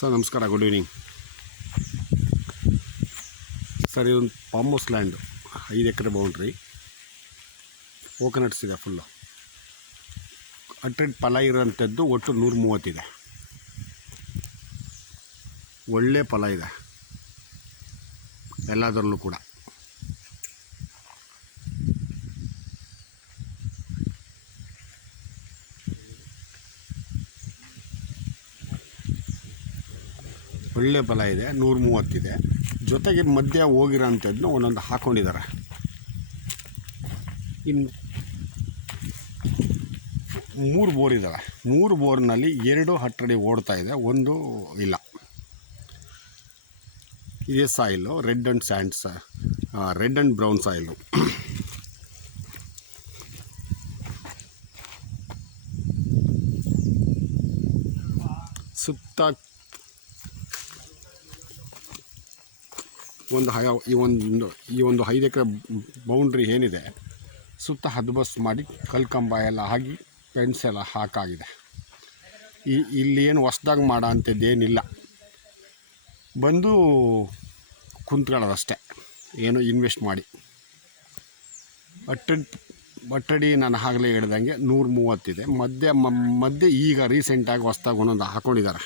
Sir ನಮಸ್ಕಾರ, good evening sir. ಇದೊಂದು farm house land, 5 ಎಕರೆ boundary, coconuts ಇದೆ ಫುಲ್ಲು. ಅಟ್ರೆಡ್ ಫಲ ಇರೋಂಥದ್ದು ಒಟ್ಟು 130 ಇದೆ. ಒಳ್ಳೆ ಫಲ ಇದೆ ಎಲ್ಲದರಲ್ಲೂ ಕೂಡ. ಒಳ್ಳೆ ಫಲ ಇದೆ, 130 ಇದೆ. ಜೊತೆಗೆ ಮಧ್ಯ ಹೋಗಿರೋಂಥದ್ದನ್ನು ಒಂದೊಂದು ಹಾಕ್ಕೊಂಡಿದ್ದಾರೆ. ಇನ್ನು 3 ಬೋರ್ ಇದ್ದಾವೆ. 3 ಬೋರ್ನಲ್ಲಿ 2 ಹಟ್ಟಡಿ ಓಡ್ತಾ ಇದೆ, ಒಂದು ಇಲ್ಲ. ಇದೇ soil red and brown soil. ಸುತ್ತ ಈ ಒಂದು 5 ಎಕರೆ ಬೌಂಡ್ರಿ ಏನಿದೆ, ಸುತ್ತ ಹದ್ಬಸ್ ಮಾಡಿ ಕಲ್ಕಂಬ ಎಲ್ಲ ಆಗಿ ಫೆನ್ಸ್ ಎಲ್ಲ ಹಾಕಾಗಿದೆ. ಇಲ್ಲಿ ಏನು ಹೊಸ್ದಾಗಿ ಮಾಡೋ ಅಂಥದ್ದೇನಿಲ್ಲ, ಬಂದು ಕುಂತ್ಕೊಳ್ಳೋದಷ್ಟೇ, ಏನು ಇನ್ವೆಸ್ಟ್ ಮಾಡಿ. ಅಟ್ಟಡಿ ನಾನು ಆಗಲೇ ಹೇಳ್ದಂಗೆ 130 ಇದೆ. ಮಧ್ಯೆ ಈಗ ರೀಸೆಂಟಾಗಿ ಹೊಸ್ದಾಗಿ ಒಂದೊಂದು ಹಾಕ್ಕೊಂಡಿದ್ದಾರೆ.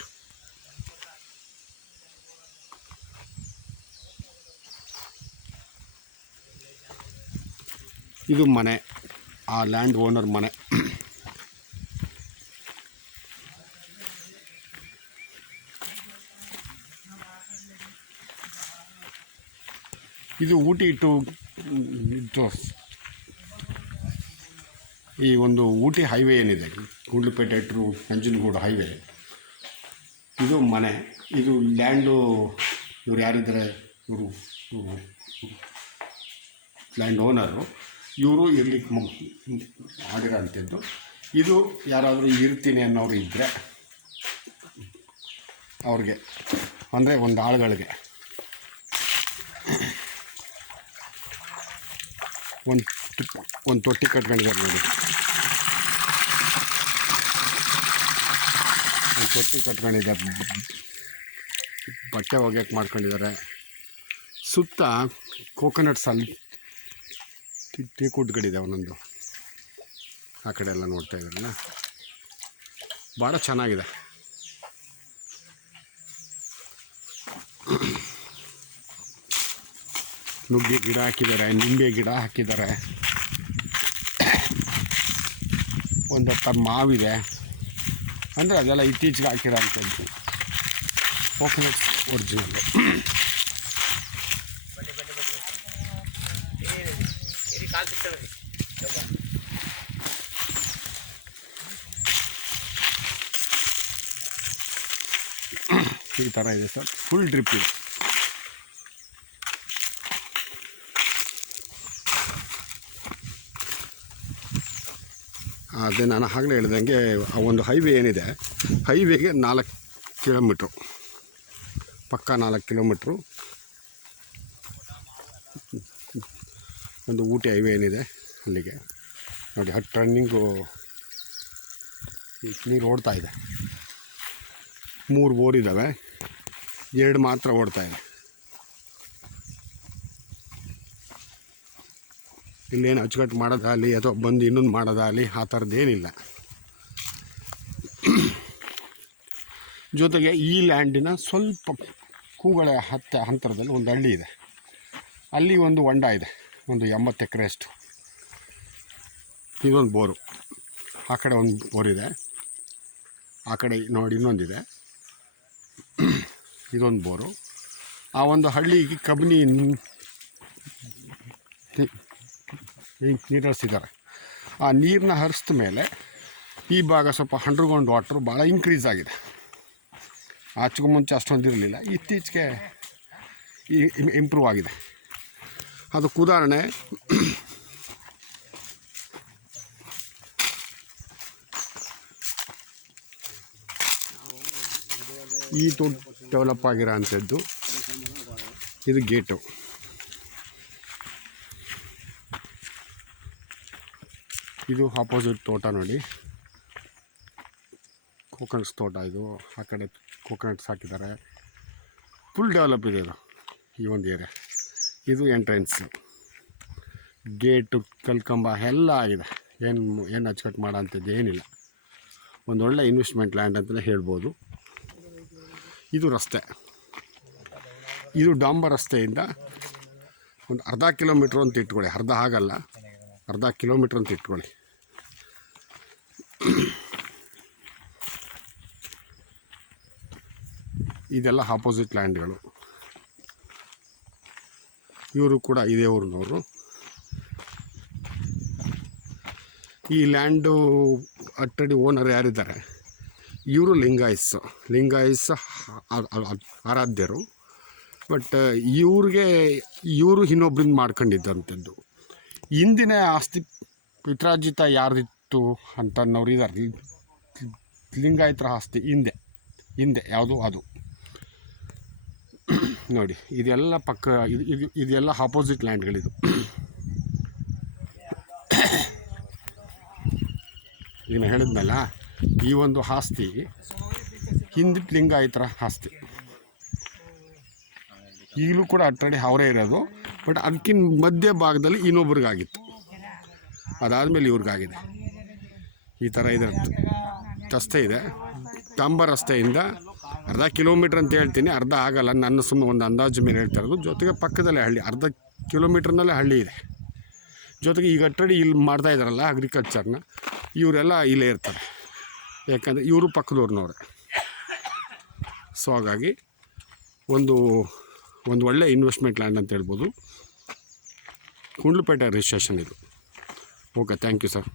ಇದು ಮನೆ, ಆ ಲ್ಯಾಂಡ್ ಓನರ್ ಮನೆ. ಇದು ಊಟಿ ಟು ಈ ಒಂದು ಊಟಿ ಹೈವೇ ಏನಿದೆ, ಗುಂಡ್ಲುಪೇಟೆ ಟು ನಂಜನಗೂಡು ಹೈವೇ, ಇದು ಮನೆ. ಇದು ಲ್ಯಾಂಡು ಇವ್ರು ಯಾರಿದ್ದಾರೆ, ಇವರು ಲ್ಯಾಂಡ್ ಓನರು, ಇವರು ಇರ್ಲಿಕ್ಕೆ ಮಾಡಿರೋ ಅಂಥದ್ದು. ಇದು ಯಾರಾದರೂ ಇರ್ತೀನಿ ಅನ್ನೋರು ಇದ್ದರೆ ಅವ್ರಿಗೆ, ಅಂದರೆ ಒಂದು ಆಳುಗಳಿಗೆ ಒಂದು ತೊಟ್ಟಿ ಕಟ್ಕೊಂಡಿದ್ದಾರೆ ನೋಡಿ. ಒಂದು ತೊಟ್ಟಿ ಕಟ್ಕೊಂಡಿದ್ದಾರೆ, ಬಟ್ಟೆ ಒಗೆಯಕ್ಕೆ ಮಾಡ್ಕೊಂಡಿದ್ದಾರೆ. ಸುತ್ತ ಕೋಕೋನಟ್ಸಲ್ಲಿ ಟೀಕುಡ್ಗಳಿದೆ ಒಂದೊಂದು. ಆ ಕಡೆ ಎಲ್ಲ ನೋಡ್ತಾ ಇದ್ದಾರಲ್ಲ, ಭಾಳ ಚೆನ್ನಾಗಿದೆ. ನುಗ್ಗೆ ಗಿಡ ಹಾಕಿದ್ದಾರೆ, ನಿಂಬೆ ಗಿಡ ಹಾಕಿದ್ದಾರೆ, ಒಂದು ಮಾವಿದೆ. ಅಂದರೆ ಅದೆಲ್ಲ ಇತ್ತೀಚೆಗೆ ಹಾಕಿರೋ ಅಂಥದ್ದು ಕೋಕೋನಟ್ಸ್ ಒರಿಜಿನಲ್ಲು. ಈ ಥರ ಇದೆ ಸರ್, ಫುಲ್ ಡ್ರಿಪ್ ಇದೆ. ಅದೇ ನಾನು ಆಗಲೇ ಹೇಳ್ದಂಗೆ, ಆ ಒಂದು ಹೈವೇ ಏನಿದೆ, ಹೈವೇಗೆ 4 ಕಿಲೋಮೀಟ್ರು, ಪಕ್ಕ 4 ಕಿಲೋಮೀಟ್ರು ಒಂದು ಊಟಿ ಹೈವೇ ಏನಿದೆ ಅಲ್ಲಿಗೆ ನೋಡಿ. ರನ್ನಿಂಗು ನೀರು ಓಡ್ತಾ ಇದೆ. 3 ಬೋರ್ ಇದ್ದಾವೆ, 2 ಮಾತ್ರ ಓಡ್ತಾ ಇದೆ. ಇಲ್ಲೇನು ಅಚ್ಚುಕಟ್ಟು ಮಾಡೋದಾಗಲಿ ಅಥವಾ ಬಂದು ಇನ್ನೊಂದು ಮಾಡೋದಾಗಲಿ ಆ ಥರದ್ದೇನಿಲ್ಲ. ಜೊತೆಗೆ ಈ ಲ್ಯಾಂಡಿನ ಸ್ವಲ್ಪ ಕೂಗಳ ಅಂತರದಲ್ಲಿ ಒಂದು ಹಳ್ಳಿ ಇದೆ, ಅಲ್ಲಿ ಒಂದು ಹೊಂಡ ಇದೆ, ಒಂದು 80 ಎಕರೆಯಷ್ಟು. ಇದೊಂದು ಬೋರು, ಆ ಕಡೆ ಒಂದು ಬೋರ್ ಇದೆ, ಆ ಕಡೆ ನೋಡಿ ಇನ್ನೊಂದಿದೆ, ಇದೊಂದು ಬೋರು. ಆ ಒಂದು ಹಳ್ಳಿಗೆ ಕಬಿನಿ ನೀರು ಹರಿಸಿದ್ದಾರೆ. ಆ ನೀರನ್ನ ಹರಿಸಿದ ಮೇಲೆ ಈ ಭಾಗ ಸ್ವಲ್ಪ ಅಂಡರ್ಗ್ರೌಂಡ್ ವಾಟ್ರು ಭಾಳ ಇನ್ಕ್ರೀಸ್ ಆಗಿದೆ. ಆಚೆಗೂ ಮುಂಚೆ ಅಷ್ಟೊಂದು ಇರಲಿಲ್ಲ, ಇತ್ತೀಚೆಗೆ ಇಂಪ್ರೂವ್ ಆಗಿದೆ. ಅದಕ್ಕೆ ಉದಾಹರಣೆ ಈ ಡೆವಲಪ್ ಆಗಿರೋ ಅಂಥದ್ದು. ಇದು ಗೇಟು, ಇದು ಆಪೋಸಿಟ್ ತೋಟ ನೋಡಿ, ಕೋಕೋನಟ್ಸ್ ತೋಟ ಇದು. ಆ ಕಡೆ ಕೋಕೋನಟ್ಸ್ ಹಾಕಿದ್ದಾರೆ. ಫುಲ್ ಡೆವಲಪ್ ಇದೆ ಇದು ಈ ಒಂದು ಏರಿಯಾ. ಇದು ಎಂಟ್ರೆನ್ಸು, ಗೇಟು, ಕಲ್ಕಂಬ ಎಲ್ಲ ಆಗಿದೆ. ಏನು ಅಚ್ಚುಕಟ್ಟು ಮಾಡೋ ಅಂಥದ್ದು ಏನಿಲ್ಲ. ಒಂದೊಳ್ಳೆ ಇನ್ವೆಸ್ಟ್ಮೆಂಟ್ ಲ್ಯಾಂಡ್ ಅಂತಲೇ ಹೇಳ್ಬೋದು. ಇದು ರಸ್ತೆ, ಇದು ಡಾಂಬರ್ ರಸ್ತೆಯಿಂದ ಒಂದು ಅರ್ಧ ಕಿಲೋಮೀಟ್ರ್ ಅಂತ ಇಟ್ಕೊಳ್ಳಿ, ಅರ್ಧ ಆಗಲ್ಲ, ಅರ್ಧ ಕಿಲೋಮೀಟ್ರ್ ಅಂತ ಇಟ್ಕೊಳ್ಳಿ. ಇದೆಲ್ಲ ಆಪೋಸಿಟ್ ಲ್ಯಾಂಡ್ಗಳು. ಇವರು ಕೂಡ ಇದೇ ಊರಿನವರು. ಈ ಲ್ಯಾಂಡು ಅಟ್ಟಡಿ ಓನರ್ ಯಾರಿದ್ದಾರೆ, ಇವರು ಲಿಂಗಾಯಸ್ ಆರಾಧ್ಯರು. ಬಟ್ ಇವರು ಇನ್ನೊಬ್ರಿಂದ ಮಾಡ್ಕೊಂಡಿದ್ದಂಥದ್ದು. ಹಿಂದಿನ ಆಸ್ತಿ ಪಿತ್ರಾರ್ಜಿತ ಯಾರ್ದಿತ್ತು ಅಂತ ಅನ್ನೋರು ಇದ್ದಾರೆ. ಲಿಂಗಾಯತರ ಆಸ್ತಿ ಹಿಂದೆ ಯಾವುದು ಅದು ನೋಡಿ. ಇದೆಲ್ಲ ಪಕ್ಕ ಇದೆಲ್ಲ ಆಪೋಸಿಟ್ ಲ್ಯಾಂಡ್ಗಳಿದು. ಈಗ ನಾನು ಹೇಳಿದ್ನಲ್ಲ, ಈ ಒಂದು ಆಸ್ತಿ ಹಿಂದಿಟ್ಟು ಲಿಂಗಾಯತರ ಆಸ್ತಿ. ಈಗಲೂ ಕೂಡ ಅಟ್ಟಡಿ ಅವರೇ ಇರೋದು. ಬಟ್ ಅದಕ್ಕಿಂತ ಮಧ್ಯ ಭಾಗದಲ್ಲಿ ಇನ್ನೊಬ್ರಿಗಾಗಿತ್ತು, ಅದಾದಮೇಲೆ ಇವ್ರಿಗಾಗಿದೆ. ಈ ಥರ ಇದೆ ರಸ್ತೆ ಇದೆ. ಡಾಂಬರ್ ರಸ್ತೆಯಿಂದ ಅರ್ಧ ಕಿಲೋಮೀಟ್ರ್ ಅಂತ ಹೇಳ್ತೀನಿ, ಅರ್ಧ ಆಗಲ್ಲ, ನನ್ನ ಸುಮ್ಮನೆ ಒಂದು ಅಂದಾಜು ಮೇಲೆ ಹೇಳ್ತಾ ಇರೋದು. ಜೊತೆಗೆ ಪಕ್ಕದಲ್ಲೇ ಹಳ್ಳಿ, ಅರ್ಧ ಕಿಲೋಮೀಟ್ರ್ನಲ್ಲೇ ಹಳ್ಳಿ ಇದೆ. ಜೊತೆಗೆ ಈಗ ಅಟ್ಟಡಿ ಇಲ್ಲಿ ಮಾಡ್ತಾಯಿದ್ದಾರಲ್ಲ ಅಗ್ರಿಕಲ್ಚರ್ನ, ಇವರೆಲ್ಲ ಇಲ್ಲೇ ಇರ್ತಾರೆ. ಯಾಕಂದರೆ ಇವರು ಪಕ್ಕದವ್ರನ್ನವ್ರೆ. ಸೊ ಹಾಗಾಗಿ ಒಂದು ಒಳ್ಳೆ ಇನ್ವೆಸ್ಟ್ಮೆಂಟ್ ಲ್ಯಾಂಡ್ ಅಂತ ಹೇಳ್ಬೋದು. ಕುಂಡ್ಲುಪೇಟೆ ರಿಜಿಸ್ಟ್ರೇಷನ್ ಇದು. Okay, thank you sir.